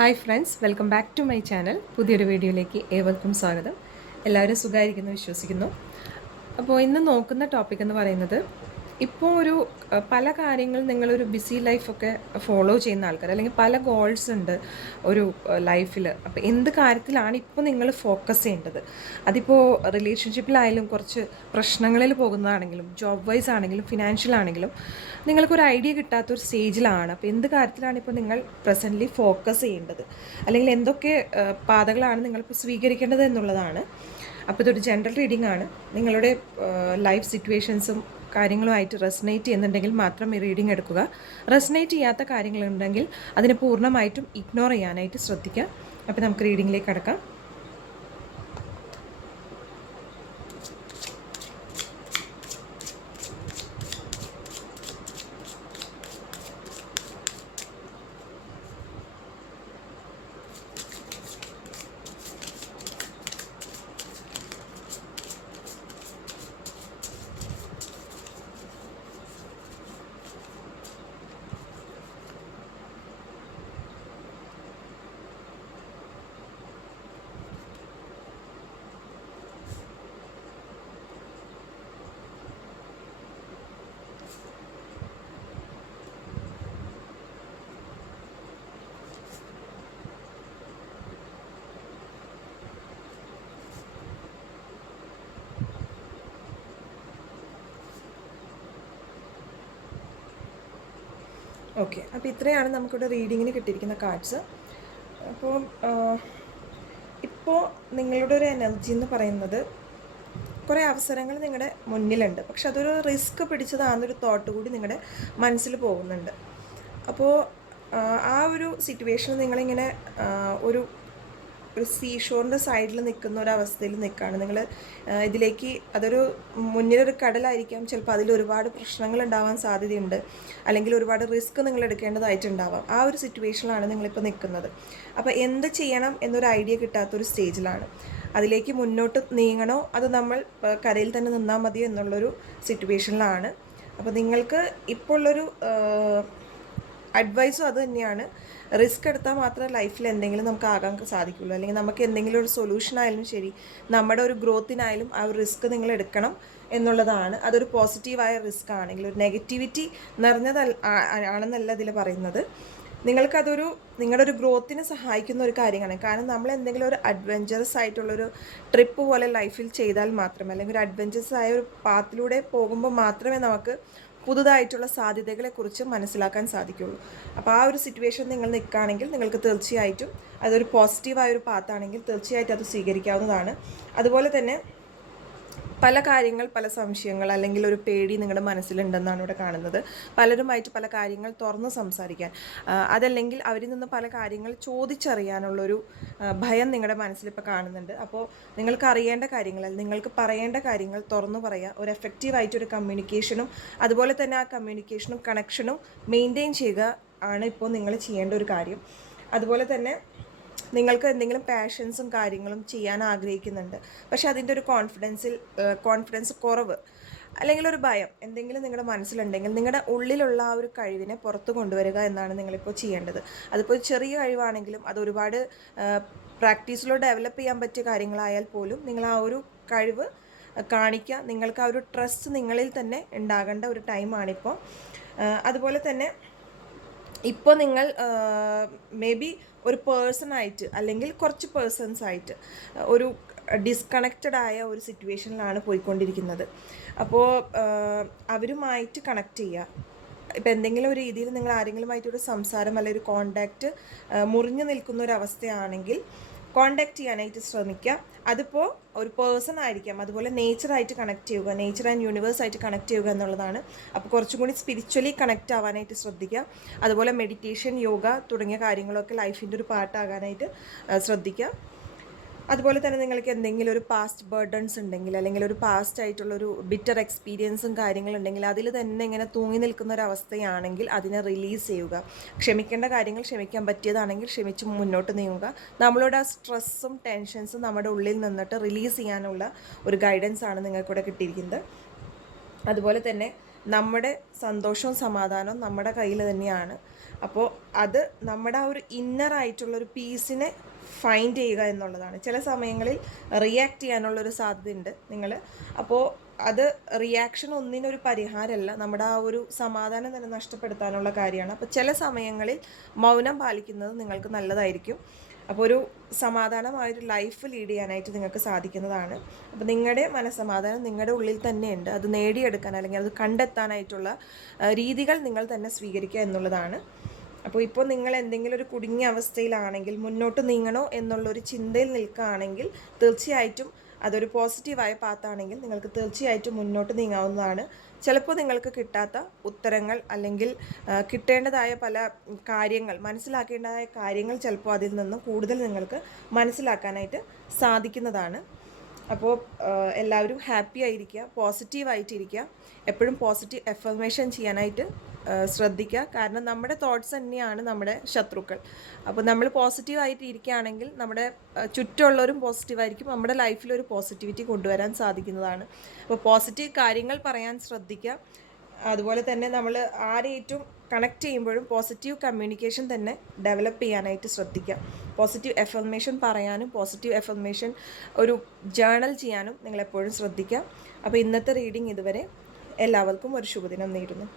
Hi friends welcome back to my channel. പുതിയൊരു വീഡിയോയിലേക്ക് ഏവർക്കും സ്വാഗതം. എല്ലാവരും സുഖമായിരിക്കുന്നു വിശ്വസിക്കുന്നു. അപ്പോൾ ഇന്ന് നോക്കുന്ന ടോപ്പിക് എന്ന് പറയുന്നത് ഇപ്പോൾ ഒരു പല കാര്യങ്ങൾ നിങ്ങളൊരു ബിസി ലൈഫൊക്കെ ഫോളോ ചെയ്യുന്ന ആൾക്കാർ അല്ലെങ്കിൽ പല ഗോൾസ് ഉണ്ട് ഒരു ലൈഫിൽ അപ്പോൾ എന്ത് കാര്യത്തിലാണ് ഇപ്പോൾ നിങ്ങൾ ഫോക്കസ് ചെയ്യേണ്ടത്? അതിപ്പോൾ റിലേഷൻഷിപ്പിലായാലും കുറച്ച് പ്രശ്നങ്ങളിൽ പോകുന്നതാണെങ്കിലും ജോബ് വൈസ് ആണെങ്കിലും ഫിനാൻഷ്യൽ ആണെങ്കിലും നിങ്ങൾക്കൊരു ഐഡിയ കിട്ടാത്തൊരു സ്റ്റേജിലാണ് അപ്പോൾ എന്ത് കാര്യത്തിലാണ് ഇപ്പോൾ നിങ്ങൾ പ്രസന്റ്ലി ഫോക്കസ് ചെയ്യേണ്ടത്? അല്ലെങ്കിൽ എന്തൊക്കെ പാതകളാണ് നിങ്ങളിപ്പോൾ സ്വീകരിക്കേണ്ടത് എന്നുള്ളതാണ്. അപ്പോൾ ഇതൊരു ജനറൽ റീഡിംഗ് ആണ്. നിങ്ങളുടെ ലൈഫ് സിറ്റുവേഷൻസും കാര്യങ്ങളുമായിട്ട് റെസനേറ്റ് ചെയ്യുന്നുണ്ടെങ്കിൽ മാത്രം ഈ റീഡിംഗ് എടുക്കുക. റെസനേറ്റ് ചെയ്യാത്ത കാര്യങ്ങളുണ്ടെങ്കിൽ അതിനെ പൂർണമായിട്ടും ഇഗ്നോർ ചെയ്യാനായിട്ട് ശ്രദ്ധിക്കുക. അപ്പോൾ നമുക്ക് റീഡിങ്ങിലേക്ക് കടക്കാം. ഓക്കെ. അപ്പോൾ ഇത്രയാണ് നമുക്കിവിടെ റീഡിങ്ങിന് കിട്ടിയിരിക്കുന്ന കാർഡ്സ്. അപ്പോൾ ഇപ്പോൾ നിങ്ങളുടെ ഒരു എനർജി എന്ന് പറയുന്നത് കുറേ അവസരങ്ങൾ നിങ്ങളുടെ മുന്നിലുണ്ട്. പക്ഷെ അതൊരു റിസ്ക് പിടിച്ചതാണെന്നൊരു തോട്ട് കൂടി നിങ്ങളുടെ മനസ്സിൽ പോകുന്നുണ്ട്. അപ്പോൾ ആ ഒരു സിറ്റുവേഷൻ നിങ്ങളിങ്ങനെ ആ, ഒരു സീ സീഷോറിന്റെ സൈഡിൽ നിൽക്കുന്ന ഒരു അവസ്ഥയിൽ നിൽക്കുകയാണ് നിങ്ങൾ ഇതിലേക്ക് അതൊരു മുന്നിലൊരു കടലായിരിക്കാം. ചിലപ്പോൾ അതിൽ ഒരുപാട് പ്രശ്നങ്ങൾ ഉണ്ടാവാൻ സാധ്യതയുണ്ട്. അല്ലെങ്കിൽ ഒരുപാട് റിസ്ക് നിങ്ങൾ എടുക്കേണ്ടതായിട്ടുണ്ടാവാം. ആ ഒരു സിറ്റുവേഷനിലാണ് നിങ്ങളിപ്പോൾ നിൽക്കുന്നത് അപ്പോൾ എന്ത് ചെയ്യണം എന്നൊരു ഐഡിയ കിട്ടാത്തൊരു സ്റ്റേജിലാണ് അതിലേക്ക് മുന്നോട്ട് നീങ്ങണോ? അത് നമ്മൾ കരയിൽ തന്നെ നിന്നാൽ മതിയോ എന്നുള്ളൊരു സിറ്റുവേഷനിലാണ് അപ്പോൾ നിങ്ങൾക്ക് ഇപ്പോൾ ഉള്ളൊരു അഡ്വൈസും അത് തന്നെയാണ്. റിസ്ക് എടുത്താൽ മാത്രമേ ലൈഫിൽ എന്തെങ്കിലും നമുക്ക് ആകാൻ സാധിക്കുള്ളൂ. അല്ലെങ്കിൽ നമുക്ക് എന്തെങ്കിലും ഒരു സൊല്യൂഷൻ ആയാലും ശരി നമ്മുടെ ഒരു ഗ്രോത്തിനായാലും ആ ഒരു റിസ്ക് നിങ്ങൾ എടുക്കണം എന്നുള്ളതാണ്. അതൊരു പോസിറ്റീവായ റിസ്ക് ആണെങ്കിൽ ഒരു നെഗറ്റിവിറ്റി നിറഞ്ഞതല്ല ആണെന്നല്ല ഇതിൽ പറയുന്നത്. നിങ്ങൾക്കതൊരു നിങ്ങളുടെ ഒരു ഗ്രോത്തിനെ സഹായിക്കുന്ന ഒരു കാര്യമാണ്. കാരണം നമ്മൾ എന്തെങ്കിലും ഒരു അഡ്വഞ്ചറസ് ആയിട്ടുള്ളൊരു ട്രിപ്പ് പോലെ ലൈഫിൽ ചെയ്താൽ മാത്രമേ അല്ലെങ്കിൽ ഒരു അഡ്വഞ്ചറസ് ആയ ഒരു പാത്തിലൂടെ പോകുമ്പോൾ മാത്രമേ നമുക്ക് പുതുതായിട്ടുള്ള സാധ്യതകളെക്കുറിച്ച് മനസ്സിലാക്കാൻ സാധിക്കുള്ളൂ. അപ്പോൾ ആ ഒരു സിറ്റുവേഷൻ നിങ്ങൾ നിൽക്കുകയാണെങ്കിൽ നിങ്ങൾക്ക് തീർച്ചയായിട്ടും അതൊരു പോസിറ്റീവായ ഒരു പാത്താണെങ്കിൽ തീർച്ചയായിട്ടും അത് സ്വീകരിക്കാവുന്നതാണ്. അതുപോലെ തന്നെ പല കാര്യങ്ങൾ പല സംശയങ്ങൾ അല്ലെങ്കിൽ ഒരു പേടി നിങ്ങളുടെ മനസ്സിലുണ്ടെന്നാണ് ഇവിടെ കാണുന്നത്. പലരുമായിട്ട് പല കാര്യങ്ങൾ തുറന്ന് സംസാരിക്കാൻ. അതല്ലെങ്കിൽ അവരിൽ നിന്ന് പല കാര്യങ്ങൾ ചോദിച്ചറിയാനുള്ളൊരു ഭയം നിങ്ങളുടെ മനസ്സിലിപ്പോൾ കാണുന്നുണ്ട്. അപ്പോൾ നിങ്ങൾക്ക് അറിയേണ്ട കാര്യങ്ങൾ നിങ്ങൾക്ക് പറയേണ്ട കാര്യങ്ങൾ തുറന്നു പറയുക ഒരു എഫക്റ്റീവായിട്ടൊരു കമ്മ്യൂണിക്കേഷനും അതുപോലെ തന്നെ ആ കമ്മ്യൂണിക്കേഷനും കണക്ഷനും മെയിന്റെയിൻ ചെയ്യുക ആണ് ഇപ്പോൾ നിങ്ങൾ ചെയ്യേണ്ട ഒരു കാര്യം. അതുപോലെ തന്നെ നിങ്ങൾക്ക് എന്തെങ്കിലും പാഷൻസും കാര്യങ്ങളും ചെയ്യാൻ ആഗ്രഹിക്കുന്നുണ്ട്. പക്ഷെ അതിന്റെ ഒരു കോൺഫിഡൻസിൽ കോൺഫിഡൻസ് കുറവ് അല്ലെങ്കിൽ ഒരു ഭയം എന്തെങ്കിലും നിങ്ങളുടെ മനസ്സിലുണ്ടെങ്കിൽ നിങ്ങളുടെ ഉള്ളിലുള്ള ആ ഒരു കഴിവിനെ പുറത്തു കൊണ്ടുവരിക എന്നാണ് നിങ്ങളിപ്പോൾ ചെയ്യേണ്ടത്. അതിപ്പോൾ ചെറിയ കഴിവാണെങ്കിലും അത് ഒരുപാട് പ്രാക്ടീസിലോ ഡെവലപ്പ് ചെയ്യാൻ പറ്റിയ കാര്യങ്ങളായാൽ പോലും നിങ്ങൾ ആ ഒരു കഴിവ് കാണിക്കുക. നിങ്ങൾക്ക് ആ ഒരു ട്രസ്റ്റ് നിങ്ങളിൽ തന്നെ ഉണ്ടാകേണ്ട ഒരു ടൈമാണിപ്പോൾ അതുപോലെ തന്നെ ഇപ്പോൾ നിങ്ങൾ മേ ബി ഒരു പേഴ്സണായിട്ട് അല്ലെങ്കിൽ കുറച്ച് പേഴ്സൺസ് ആയിട്ട് ഒരു ഡിസ്കണക്റ്റഡ് ആയ ഒരു സിറ്റുവേഷനിലാണ് പോയിക്കൊണ്ടിരിക്കുന്നത്. അപ്പോൾ അവരുമായിട്ട് കണക്ട് ചെയ്യുക ഇപ്പം എന്തെങ്കിലും ഒരു രീതിയിൽ നിങ്ങൾ ആരെങ്കിലുമായിട്ടൊരു സംസാരം അല്ലെങ്കിൽ ഒരു കോണ്ടാക്റ്റ് മുറിഞ്ഞു നിൽക്കുന്ന ഒരു അവസ്ഥയാണെങ്കിൽ കോണ്ടാക്ട് ചെയ്യാനായിട്ട് ശ്രമിക്കുക. അതിപ്പോൾ ഒരു പേഴ്സൺ ആയിരിക്കാം. അതുപോലെ നേച്ചറായിട്ട് കണക്ട് ചെയ്യുക. നേച്ചർ ആൻഡ് യൂണിവേഴ്സായിട്ട് കണക്ട് ചെയ്യുക എന്നുള്ളതാണ്. അപ്പോൾ കുറച്ചും കൂടി സ്പിരിച്വലി കണക്റ്റ് ആവാനായിട്ട് ശ്രദ്ധിക്കുക. അതുപോലെ മെഡിറ്റേഷൻ യോഗ തുടങ്ങിയ കാര്യങ്ങളൊക്കെ ലൈഫിന്റെ ഒരു പാർട്ടാകാനായിട്ട് ശ്രദ്ധിക്കുക. അതുപോലെ തന്നെ നിങ്ങൾക്ക് എന്തെങ്കിലും ഒരു പാസ്റ്റ് ബേർഡൻസ് ഉണ്ടെങ്കിൽ അല്ലെങ്കിൽ ഒരു പാസ്റ്റ് ആയിട്ടുള്ളൊരു ബിറ്റർ എക്സ്പീരിയൻസും കാര്യങ്ങളുണ്ടെങ്കിൽ അതിൽ തന്നെ ഇങ്ങനെ തൂങ്ങി നിൽക്കുന്ന ഒരു അവസ്ഥയാണെങ്കിൽ അതിനെ റിലീസ് ചെയ്യുക. ക്ഷമിക്കേണ്ട കാര്യങ്ങൾ ക്ഷമിക്കാൻ പറ്റിയതാണെങ്കിൽ ക്ഷമിച്ച് മുന്നോട്ട് നീങ്ങുക. നമ്മളോട് ആ സ്ട്രെസ്സും ടെൻഷൻസും നമ്മുടെ ഉള്ളിൽ നിന്നിട്ട് റിലീസ് ചെയ്യാനുള്ള ഒരു ഗൈഡൻസ് ആണ് നിങ്ങൾക്കിവിടെ കിട്ടിയിരിക്കുന്നത്. അതുപോലെ തന്നെ നമ്മുടെ സന്തോഷവും സമാധാനവും നമ്മുടെ കയ്യിൽ തന്നെയാണ്. അപ്പോൾ അത് നമ്മുടെ ആ ഒരു ഒരു പീസിനെ ഫൈൻഡ് ചെയ്യുക എന്നുള്ളതാണ്. ചില സമയങ്ങളിൽ റിയാക്ട് ചെയ്യാനുള്ളൊരു സാധ്യതയുണ്ട് നിങ്ങൾ അപ്പോൾ അത് റിയാക്ഷൻ ഒന്നിനൊരു പരിഹാരമല്ല നമ്മുടെ ആ ഒരു സമാധാനം തന്നെ നഷ്ടപ്പെടുത്താനുള്ള കാര്യമാണ്. അപ്പോൾ ചില സമയങ്ങളിൽ മൗനം പാലിക്കുന്നത് നിങ്ങൾക്ക് നല്ലതായിരിക്കും. അപ്പോൾ ഒരു സമാധാനമായൊരു ലൈഫ് ലീഡ് ചെയ്യാനായിട്ട് നിങ്ങൾക്ക് സാധിക്കുന്നതാണ്. അപ്പോൾ നിങ്ങളുടെ മനസ്സമാധാനം നിങ്ങളുടെ ഉള്ളിൽ തന്നെയുണ്ട്. അത് നേടിയെടുക്കാൻ അല്ലെങ്കിൽ അത് കണ്ടെത്താനായിട്ടുള്ള രീതികൾ നിങ്ങൾ തന്നെ സ്വീകരിക്കുക എന്നുള്ളതാണ്. അപ്പോൾ ഇപ്പോൾ നിങ്ങൾ എന്തെങ്കിലും ഒരു കുടുങ്ങിയ അവസ്ഥയിലാണെങ്കിൽ മുന്നോട്ട് നീങ്ങണോ എന്നുള്ളൊരു ചിന്തയിൽ നിൽക്കുകയാണെങ്കിൽ തീർച്ചയായിട്ടും അതൊരു പോസിറ്റീവായ പാത്താണെങ്കിൽ നിങ്ങൾക്ക് തീർച്ചയായിട്ടും മുന്നോട്ട് നീങ്ങാവുന്നതാണ്. ചിലപ്പോൾ നിങ്ങൾക്ക് കിട്ടാത്ത ഉത്തരങ്ങൾ അല്ലെങ്കിൽ കിട്ടേണ്ടതായ പല കാര്യങ്ങൾ മനസ്സിലാക്കേണ്ടതായ കാര്യങ്ങൾ ചിലപ്പോൾ അതിൽ നിന്നും കൂടുതൽ നിങ്ങൾക്ക് മനസ്സിലാക്കാനായിട്ട് സാധിക്കുന്നതാണ്. അപ്പോൾ എല്ലാവരും ഹാപ്പി ആയിരിക്കുക പോസിറ്റീവായിട്ടിരിക്കുക എപ്പോഴും പോസിറ്റീവ് എഫർമേഷൻ ചെയ്യാനായിട്ട് ശ്രദ്ധിക്കുക. കാരണം നമ്മുടെ തോട്ട്സ് തന്നെയാണ് നമ്മുടെ ശത്രുക്കൾ. അപ്പോൾ നമ്മൾ പോസിറ്റീവായിട്ട് ഇരിക്കുകയാണെങ്കിൽ നമ്മുടെ ചുറ്റുമുള്ളവരും പോസിറ്റീവായിരിക്കും. നമ്മുടെ ലൈഫിൽ ഒരു പോസിറ്റിവിറ്റി കൊണ്ടുവരാൻ സാധിക്കുന്നതാണ്. അപ്പോൾ പോസിറ്റീവ് കാര്യങ്ങൾ പറയാൻ ശ്രദ്ധിക്കുക. അതുപോലെ തന്നെ നമ്മൾ ആരേറ്റവും കണക്ട് ചെയ്യുമ്പോഴും പോസിറ്റീവ് കമ്മ്യൂണിക്കേഷൻ തന്നെ ഡെവലപ്പ് ചെയ്യാനായിട്ട് ശ്രദ്ധിക്കുക. പോസിറ്റീവ് എഫർമേഷൻ പറയാനും പോസിറ്റീവ് എഫർമേഷൻ ഒരു ജേണൽ ചെയ്യാനും നിങ്ങളെപ്പോഴും ശ്രദ്ധിക്കുക. അപ്പോൾ ഇന്നത്തെ റീഡിംഗ് ഇതുവരെ എല്ലാവർക്കും ഒരു ശുഭദിനം നേരുന്നു.